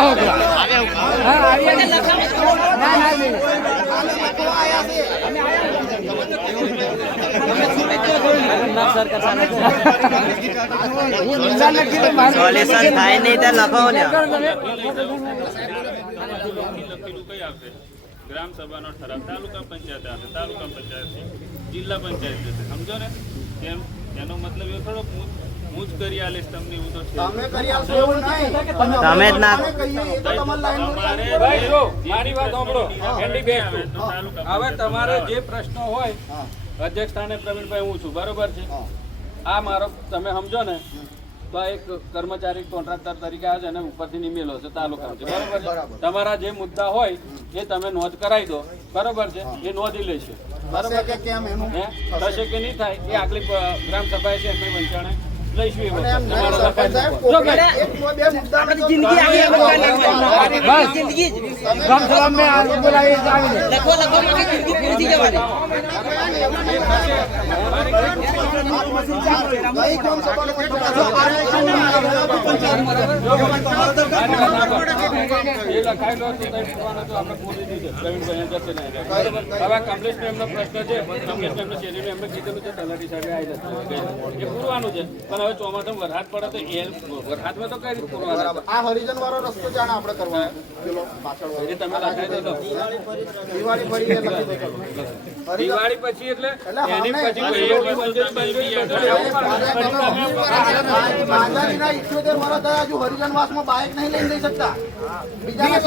સોલ્યુશન થાય નહીં તો લખો ને લખેલું કઈ આવશે ગ્રામ સભાનો ઠરાવ તાલુકા પંચાયત આવશે તાલુકા પંચાયત જિલ્લા પંચાયત જશે સમજો ને તેમ એનો મતલબ એ થોડો હું જ કરી આલીશ તમને એવું તો છે તમે કરી આપશો એવું નહીં તમે જ ના અમે કહીએ એ તો તમારી લાઈન ભાઈ જો મારી વાત સાંભળો એન્ડી બેસ હવે તમારે જે પ્રશ્નો હોય અધ્યક્ષ સ્થાને પ્રવીણભાઈ હું છું બરોબર છે આ મારો તમે સમજો ને તો આ એક કર્મચારી કોન્ટ્રાક્ટર તરીકે આવે છે અને ઉપરથી નિમેલો છે તાલુકા છે બરોબર છે તમારા જે મુદ્દા હોય એ તમે નોંધ કરાવી દો બરોબર છે એ નોંધી લેશે બરોબર કે કેમ એનું હે થશે કે નહીં થાય એ આગલી ગ્રામ સભાએ છે એમની વંચાણે લઈશું એ વસ્તુ. એમ નહીં, તમારો સરપંચ સાહેબ, લખાઈ દો. કોઈ એક કોઈ બે મુદ્દાને તો જિંદગી આખી એમ જ ચાલે. બસ જિંદગી જ. ગ્રામ સભામાં લખો લખો માં જિંદગી પૂરી થઈ જવાની ગઈ ગ્રામ સભાનો કોઈ એ લખાઈ લો તો તમે પૂરવાનું તો આપણે પૂરી દીધું. પ્રવીણભાઈ જશે નહીં. બરોબર. હવે કમલેશનો એમનો પ્રશ્ન છે કમલેશનો એમનો શેરીનો એમને કીધેલું છે તલાટી સાહેબે આવી જશે એ પૂરવાનું છે પણ હવે ચોમાસામાં વરસાદ પડે તો એ વરસાદમાં તો કઈ રીતે પૂરવાનું આ હરિજન વાળો રસ્તો જાણે આપણે કરવાનો પેલો પાછળ વાળો. એ તમે લખાઈ દો દિવાળી ફરીને લખી દો. દિવાળી પછી એટલે એની અમને પછી કોઈ એક મંદિર બંધ માતાજીના 78 વર્ષ થયા, હજુ હરિજનવાસમાં બાઇક નહીં લઈને જઈ શકતા. બીજાના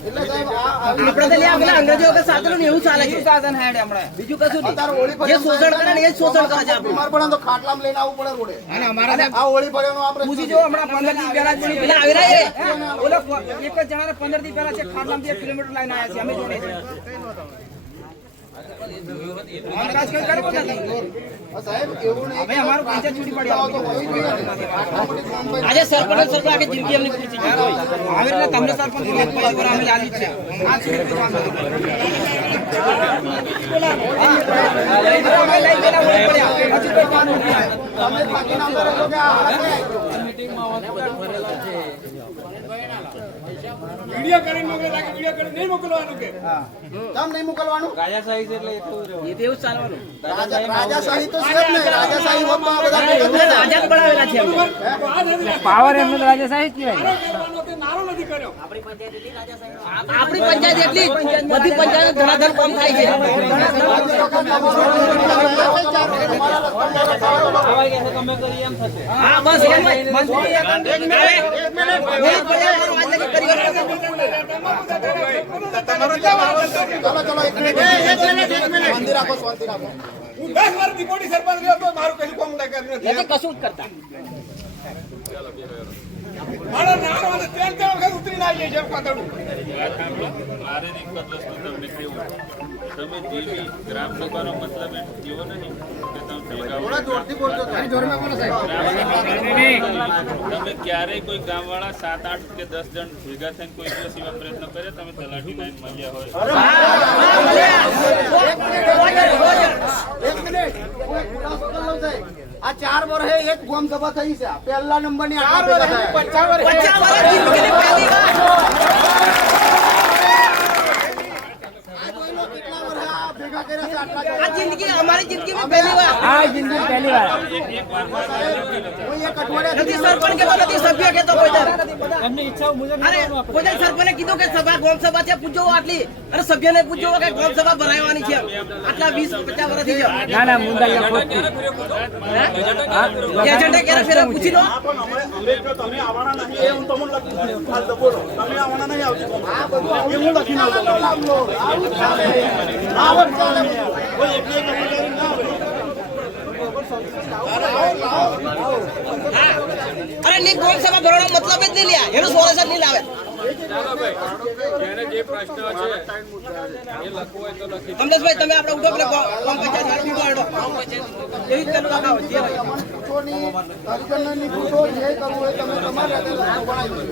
એટલે સાહેબ આપણે તો લ્યા પેલા અંગ્રેજો વખત સાધનો ને એવું ચાલે છે સાધન હેડ હમણાં બીજું કશું અત્યારે નહીં હોળી જે શોષણ કરે ને એ જ શોષણ કરે છે આપણું બીમાર પડે ને તો ખાટલામાં લઈને આવવું પડે રોડે. અને આ હોળી પડ્યાનો આપણે પૂછી જો હમણાં 15 દી પહેલા જ પેલા આવી રહ્યા ઓલો એક જ જણાને 15 દી પહેલા છે ખાટલામાંથી 1 કિલોમીટર લાઈન આવ્યા છે અમે જોડે છે કામકાજ કઈ કરે બધા સાહેબ એવું નહીં હવે અમારું પંચાયત છૂટી પડી તો હોવી જોઈએ ને. આટલા બધી મુંબઈ આજે સરપંચ સરપંચ આખી જિંદગી એમની પૂરી થઈ ગઈ આવે એટલે તમને સરપંચ અમે આલી જ છે આ છૂટી પડવાનું અમે લઈ ગયેલા હોય પડ્યા હજુ કોઈ કામ નથી તમે બાકી નામ કરો છો કે આ હાલત કેમ નહીં મોકલવાનું? એ તો એવું જ ચાલવાનું રાજાશાહી તો છે જ ને. રાજાશાહી હોત તો આ બધા ભેગા થયા. રાજા જ બનાવેલા છે એમને. પાવર એમને રાજા સાહેબ કહેવાય આપણી પંચાયત એટલી જ. બધી પંચાયત ધડાધડ કામ થાય છે. હા બસ એમ જ. શાંતિ રાખો, શાંતિ રાખો. કશું જ કરતા વાત સાંભળો. મારે એક જ વસ્તુ તમને કહેવું. તમે જે બી ગ્રામસભાનો મતલબ એવો નહીં કે તમે તમે ક્યારેય કોઈ ગામવાળા 7, 8 કે 10 જણ ભેગા થઈને કોઈ દિવસ એવા પ્રયત્ન કરે તમે તલાટી લાઈન મળ્યા હોય? એક મિનિટ, કોઈ ખુલાસો કરી લઉં સાહેબ. આ 4 વર્ષે એક ગોમ સભા થઈ છે. પહેલા નંબરની આટલા ભેગા થયા. 50 વર્ષ જિંદગીની પહેલી વાર. ભેગા કર્યા છે આટલા જણા. આ જિંદગી અમારી જિંદગીમાં પહેલી વાર. કોઈ એક અઠવાડિયા નથી સરપંચ કેતો, નથી સભ્ય કેતો કોઈ દર. અરે કોઈ દર સરપંચે કીધું કે સભા ગોમ સભા છે પૂછજો આટલી, અને સભ્યને પૂછજો કે ગોમ સભા ભરાવાની છે આટલા 20-50 વર્ષ થઈ ગયા. એજન્ટે ક્યારે ફેરે પૂછી લો. પણ અમે તો તમે આવવાના નહીં એ હું તમને લખી દઉં. હાલ તો બોલો તમે આવવાના નહીં આવતી એ હું લખીને આવતો. કોઈ એકલી કર્મચારી ના આવે. અરે ની ગોમ સભા ભરવાનો મતલબ જ નહીં લ્યા, એનું સોલ્યુશન નહીં લાવે. ચાલો ભાઈ, જેને જે પ્રશ્ન છે એ લખવું હોય તો લખી દો. કમલેશભાઈ તમે આપણે ઉઠો પેલા ગામ પંચાયત વાળા ઉઠો હેડો. એવી જ પેલું લખાવો જે હોય. પૂછો નહીં, હરિજનની પૂછો, જે કરવું હોય તમે તમારે હાથે રસ્તો બનાવી દો.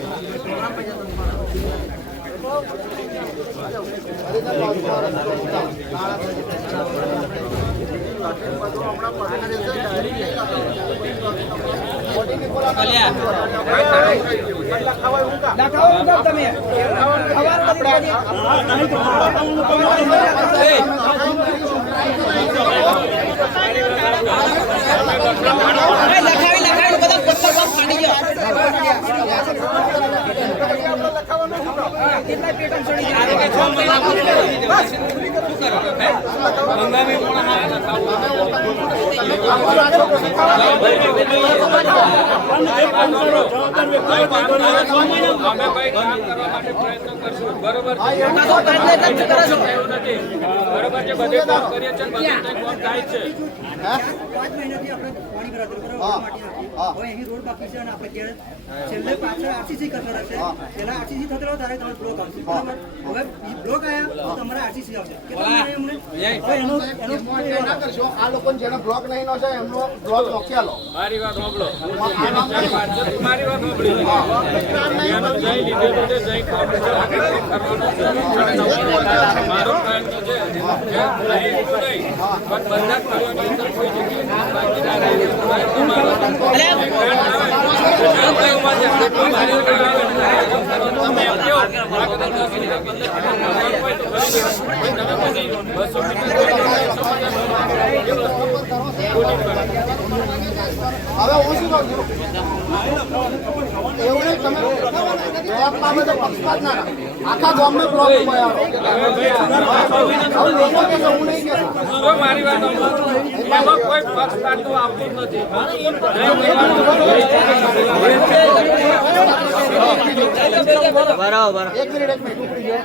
લખાવી બધા પથ્થર પર ફાડી ગયો. અમે ભાઈ કામ કરવા માટે પ્રયત્ન કરશું. બરોબર છે? એવું નથી. બરોબર છે, બધે કામ કરીએ છીએ, બધે કામ થાય છે. 5 મહિનાથી આપણે પાણી ભરાતું બરાબર હવે અહીં રોડ બાકી છે અને આપણે ઘેર છેલ્લે પાછળ આરસીસી કરતો રહેશે. પહેલા આરસીસી થતો રહ્યો ત્યારે તમારે બ્લોક આવશે બરાબર. હવે બ્લોક આવ્યા તો તમારે આરસીસી આવશે. કેટલા એમને ના કરશો. આ લોકોને જેને બ્લોક નહીં નો છે એમનો બ્લોક નોખ્યા લો. મારી વાત સાંભળો. મારી વાત સાંભળી. જેનો જય લીધેલો છે, જય કરવાનો છે. મારો પ્રયત્ન છે કે નહીં, પણ બધા કરવાની અંદર કોઈ જગ્યાએ બાકી ના રહે. હવે હું શું કહું છું, એવું નહીં તમે બ્લોક બાબતે પક્ષપાત ના રાખો. આખા ગામને બ્લોક મળ્યા લોકો કે હું નહીં કહેતો. મારી વાત સાંભળો. એમાં કોઈ પક્ષપાત તો આવતું જ નથી. બરાબર. એક મિનિટ ઉપડી ગયો.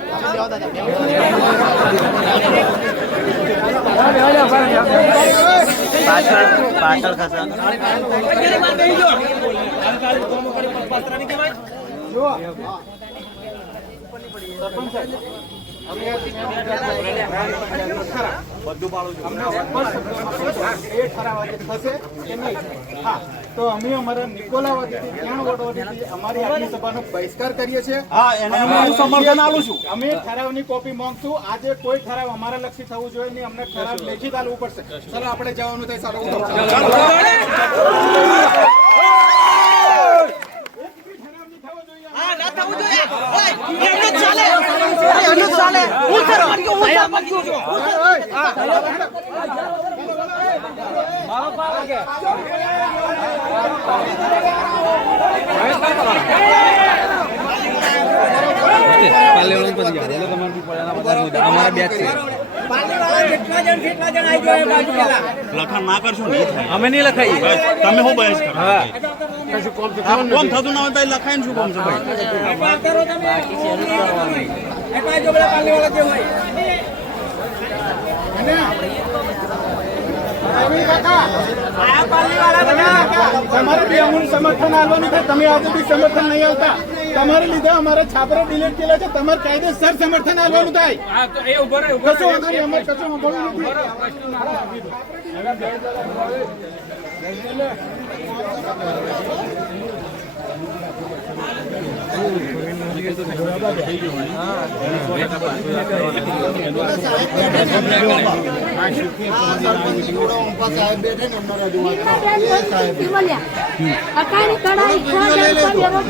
પાછળ ખસા. જુઓ તો અમે અમારા નિકોલા વતીથી ત્યાં વડોદરાથી અમારી આજની સભાનો બહિષ્કાર કરીએ છીએ. હા એને હું સમર્થન આલું છું. અમે ઠરાવની કોપી માંગશું. આજે કોઈ ઠરાવ અમારા લક્ષી થવું જોઈએ નહીં. અમને ઠરાવ લેખિત આલવું પડશે. ચલો આપણે જવાનું થાય. સારું ઉઠો. હા ના થવું જોઈએ. ઓય એનું જ ચાલે. એનું જ ચાલે. હું સરપંચ છું, હું સરપંચ છું. મારો પાવ કે લખાણ ના કરશો ને અમે નહીં લખાઈએ તમે શું બહેસ કરો કોમ થતું ના હોય તો લખાઈને શું કોમ છે તમારે બી અમુક સમર્થન આપવાનું છે. તમે આજે બી સમર્થન નહીં આવતા. તમારે લીધે અમારા છાપરો ડિલીટ કેલા છે. તમારે કાયદેસર સમર્થન આપવાનું થાય. કશું વાંધો નહીં, અમારે કશું સાંભળવું નથી. અકાળી કડાઈ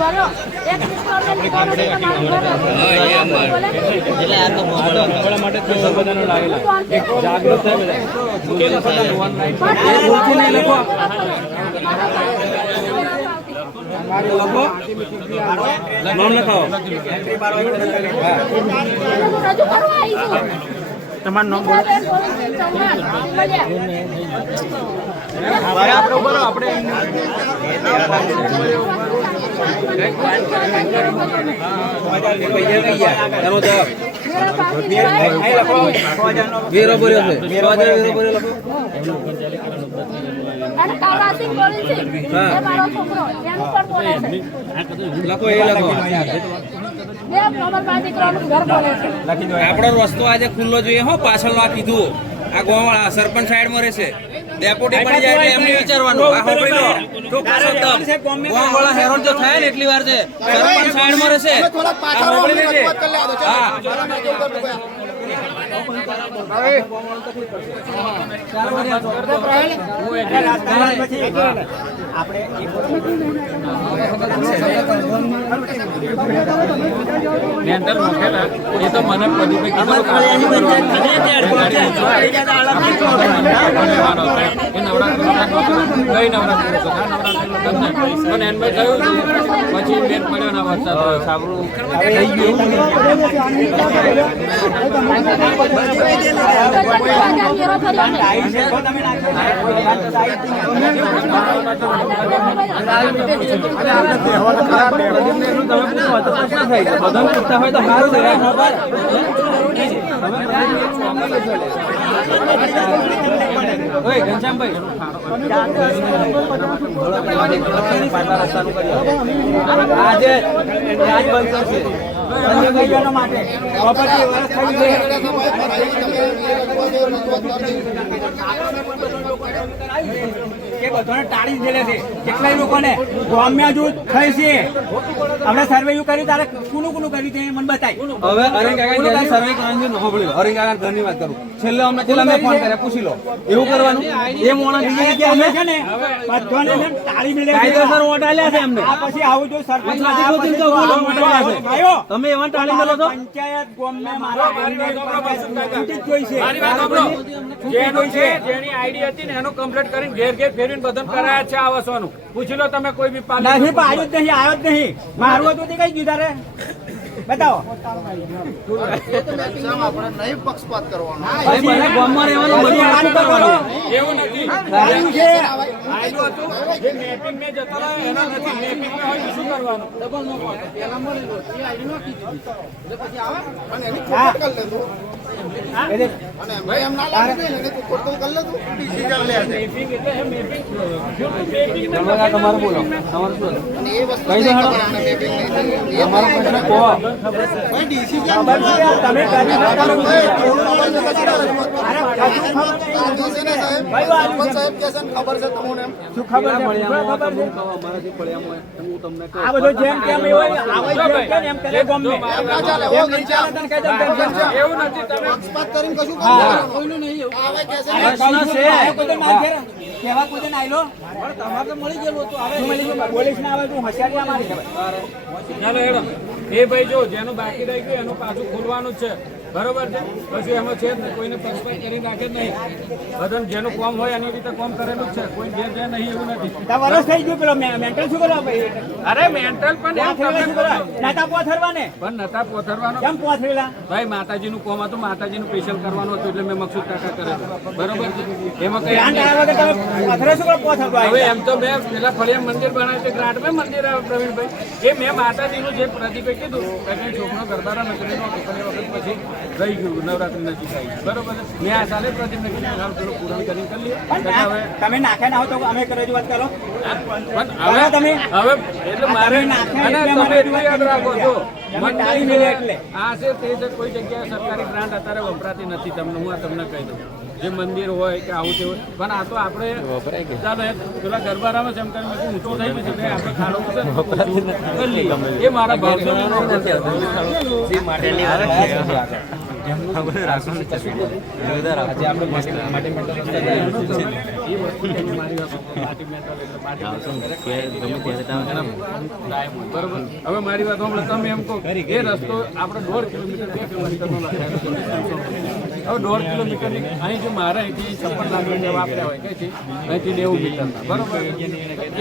ભરો એક તમારું નામ આપણો રસ્તો આજે ખુલ્લો જોઈએ હો. પાછળ આ કીધું આ ગોવાળા સરપંચ સાઈડ માં રહેશે. ડેપોટી પડી જાય એટલે એમને વિચારવાનું આ હોબળી લો ચોખ્ખો શબ્દ ગોવાળા હેરાન જો થાય ને એટલી વાર છે. સરપંચ સાઈડ માં રહેશે આ હોબળી લેજે. હા એ તો મને પછી બેન પડ્યો ના વરસાદ સાબરું થઈ ગયું. ટાળી દીધેલા છે કેટલાય લોકોને ગોમ્યા જૂથ થઈ છે. આપણે સર્વે કર્યું તારે કોનું કર્યું તે મને બતાય. હવે અરંગ કાકા સર્વે કરવાની ન હોબળી લો. અરંગ કાકા ઘરની વાત કરું. છેલ્લે અમને ફોન કર્યા પૂછી લો એવું કરવાનું. એ મોણા બીજી જગ્યાએ અમે છે ને બધાને છે ને ટાળી મિલે કાયદેસર વોટ આલ્યા છે એમને. આ પછી આવું જો સરપંચ તમે એવા ટાળી મેલો છો. પંચાયત ગોમને મારા જોઈ છે જેની આઈડી હતી ને એનું કમ્પ્લીટ કરીને ઘેર ઘેર ફેરવીને બધા કરાયા છે આ વસવાનું. પૂછી લો તમે કોઈ બી પાલી નહીં પણ આવ્યું જ નહીં, આવ્યો જ નહીં. મારું હતું તે કઈ દીધા રે બતાવો. આપણે નહીં પક્ષપાત કરવાનો. બધા ગામમાં રહેવાનું બધું આખું કરવાનું. એવું નથી. આવ્યું છે આઈડો હતું જે મેપિંગ મેં જતા રહ્યા એના નથી. મેપિંગ મેં હોય તો શું કરવાનું? અને એની ખોટ કરી લેતું. અને એમ ના લાગે ને એને ખોટ તો કરી લેતું. મેપિંગ એટલે મેપિંગ તમારું બોલો તમારું શું અને એ વસ્તુ કઈ દો નહીં હેડો. ખબર આને mapping નહીં થયું. એ તમારો પ્રશ્ન કહો. ભાઈ DC કેમ ખબર છે યાર, તમે કરી DC ને ભાઈ, સાહેબ સરપંચ સાહેબ કહે છે ને ખબર છે તમને એમ. શું ખબર છે? ફળિયામાં ખબર છે? તમને કહો, અમારાથી ફળિયામાં હું તમને કહું. આ બધો જેમ તેમ એવો આવે જેમ તેમ એમ કરે ગમે. એમ ના ચાલે. એમ નહીં ચાલે તને કહી દઉં તેમ તેમ. એવું નથી. તમે પક્ષપાત કરીને કશું કામ કરવાનું. આવે કહે છે ને, પ્રશ્ન છે કોઈ માર ઘેર કેવા કોઈ નાઈલો પણ તમારે તો મળી ગયેલું હતું. હવે મળી ગયું પોલીસ ના આવે તું હોશિયારી મારી ખબર. ચાલો હેડો. એ ભાઈ જો જેનું બાકી રહી ગયું એનું પાછું ખોલવાનું જ છે. બરોબર છે. પછી એમાં છે જ નહીં, કોઈને પક્ષપાત કરી નાખે જ નહીં. બધાને જેનું કોમ હોય એની રીતે કોમ કરેલું જ છે. કોઈ ઘેર જાય નહીં એવું નથી. વરસ થઈ ગયું પેલો મેન્ટલ શું કરો ભાઈ અરે મેન્ટલ પણ એમ તમે નાતા પોથરવા ને પણ નતા પોથરવાનો કેમ પોથરેલા ભાઈ માતાજીનું કોમ હતું, માતાજીનું સ્પેશિયલ કરવાનું હતું એટલે મેં મકસૂદ કાકા કરે બરોબર છે. એમાં કઈ ગ્રાન્ટ આવ્યા વગર તમે પોથરે શું કરો પોથરવા હવે એમ તો મેં પેલા ફળિયા મંદિર બનાવ્યું તે ગ્રાન્ટ માં મંદિર આવ્યું પ્રવીણભાઈ. એ મેં માતાજીનું જે પ્રતિભે કીધું કે છોકરો ગરબારા નકરીનો વખત પછી રહી ગયું નવરાત્રી નજીક આવી બરોબર છે. મેં આ સાલે પ્રતિભે કીધું હાલ થોડું પૂરણ કરીને કરી લઈએ. હવે તમે નાખે ના હો તો અમે રજૂઆત કરો પણ હવે તમે હવે એટલે મારે અને તમે એટલું યાદ રાખો છો ટાળી મેળ્યા એટલે. આ છે તે છે કોઈ જગ્યાએ સરકારી ગ્રાન્ટ અત્યારે વપરાતી નથી. તમને હું આ તમને કહી દઉં જે મંદિર હોય કે આવું તે હોય પણ આ તો આપણે ચાલો પેલા ગરબારામાં જેમ કરીને ઊંચું થઈ ગયું છે આપણે ખાડો છે કરી લઈએ. એ મારા ભાવ બરોબર. હવે મારી વાત સાંભળો. તમે એમ કહો એ રસ્તો આપણે 1.5 કિલોમીટર 2 કિલોમીટરનો લખાયેલો છે. હવે 1.5 કિલોમીટર અહીં જો મારે અહીંથી 56 લાખ રૂપિયા વાપર્યા હોય કે છે અહીંથી 90 મીટરના બરોબર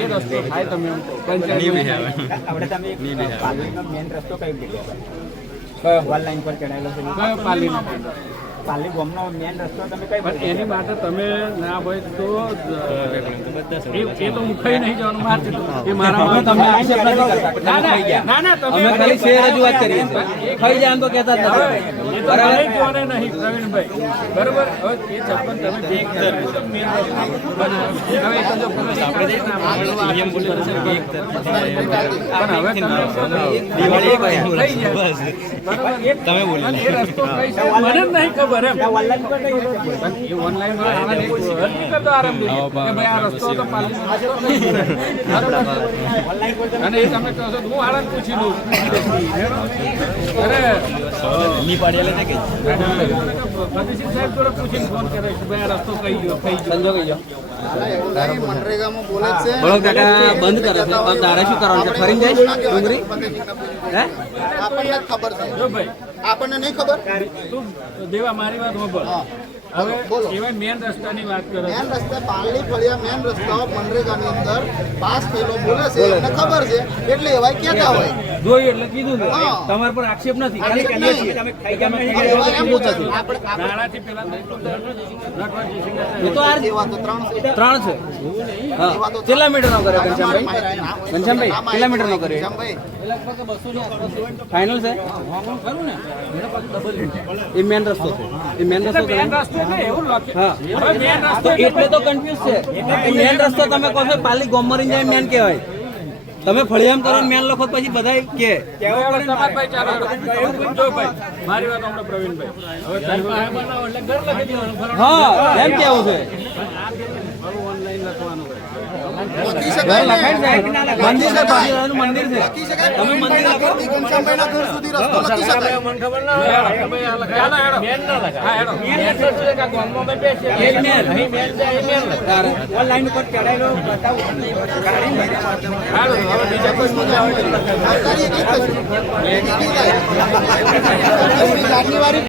એ રસ્તો થાય. તમે એમ કહો પંચાયત આપણે તમે મેન રસ્તો કઈ ઓનલાઈન પર ચડાયેલો છે કયો પાલીનો પાલી ગામનો મેન રસ્તો તમે કઈ પણ એની માટે તમે ના હોય તો એ તો હું ખાઈ નહીં જવાનું મારથી એ મારા તમે આક્ષેપ નથી કરતા. ના ના તમે અમે ખાલી શેર રજૂઆત કરીએ છીએ. ખાઈ જાય એમ તો કહેતા જ નથી. એ તો મને જોવાને નહીં પ્રવીણભાઈ બરોબર. હવે એ છપ્પન તમે બે હવે એ તો જો પોલીસ આપણે જઈએ ને આપણે બોલેલું છે કે એક પણ હવે તમે દિવાળી ખાઈ જાય બરોબર. તમે બોલે એ રસ્તો કઈ છે મને જ નહીં ખબર એમ. ઓનલાઈન પર નહીં પણ એ ઓનલાઈન માં આને કોઈ અરજી કરતો આરંભ કે ભાઈ આ રસ્તો તો પાલીનો રસ્તો નહીં. બરોબર. અને એ તમે કહો છો હું આળંદ પૂછી લઉં અરે ની પાડી લે કે પ્રતિશીલ સાહેબ જોડે પૂછીને ફોન કરે કે ભાઈ આ રસ્તો કઈ ગયો સંજો કઈ જાઓ. મનરેગામાં બોલે છે બળો કાકા બંધ કરે છે પણ તારે શું કરવાનું છે? ફરીને જાય ડુંગરી હે આપણને ખબર છે જો ભાઈ આપણને નહીં ખબર તું દેવા મારી વાત સાંભળ. હવે એવા મેન રસ્તાની વાત કરો મેન રસ્તા પાલડી ફળિયા મેન રસ્તાઓ મનરેગાની અંદર પાસ થયેલો બોલે છે એમને ખબર છે એટલે એવા કહેતા હોય જોયું એટલે કીધું છે. હા. તમારા પર આક્ષેપ નથી. આક્ષેપ ખાલી નહીં. તમે ખાઈ ગયા નહીં. એવા એમ કીધું પૂછે નથી. છે. નાણાથી પેલા એ તો આ એવા તો 3 છે 3 છે. હા કેટલા મીટરનો કરે ઘનશ્યામભાઈ? ઘનશ્યામભાઈ કેટલા મીટરનો કરે? શ્યામભાઈ, ફાઇનલ છે એ મેન રસ્તો છે. એ મેન રસ્તો મેન રસ્તો એટલે એવું લખે હા હવે મેન રસ્તો તો એટલે તો કન્ફ્યુઝ છે. એ મેન રસ્તો તમે કહો છો પાલી ગોમરીને જાય મેન કહેવાય. તમે ફળિયામ કરો ને મેન લખો પછી બધા કે ભાઈ ચાલો એવું પૂછજો ભાઈ. મારી વાત હમણાં પ્રવીણભાઈ હવે ઘરમાં બનાવો એટલે ઘર લખી દેવાનું ફરક હા એમ કેવું છે. ઓનલાઈન લખવાનું હોય. લખી ઘર શકાય ને? લખાય છે મંદિર છે બાજુનું મંદિર છે. લખી શકાય તમે મંદિર લખો. ઘરથી ઘનશ્યામભાઈના ઘર સુધી રસ્તો લખી શકાય એ જ મેન. તારે ઓનલાઈન પર ચડાયેલો બતાવું સરકારી એક જ છે. જાન્યુઆરી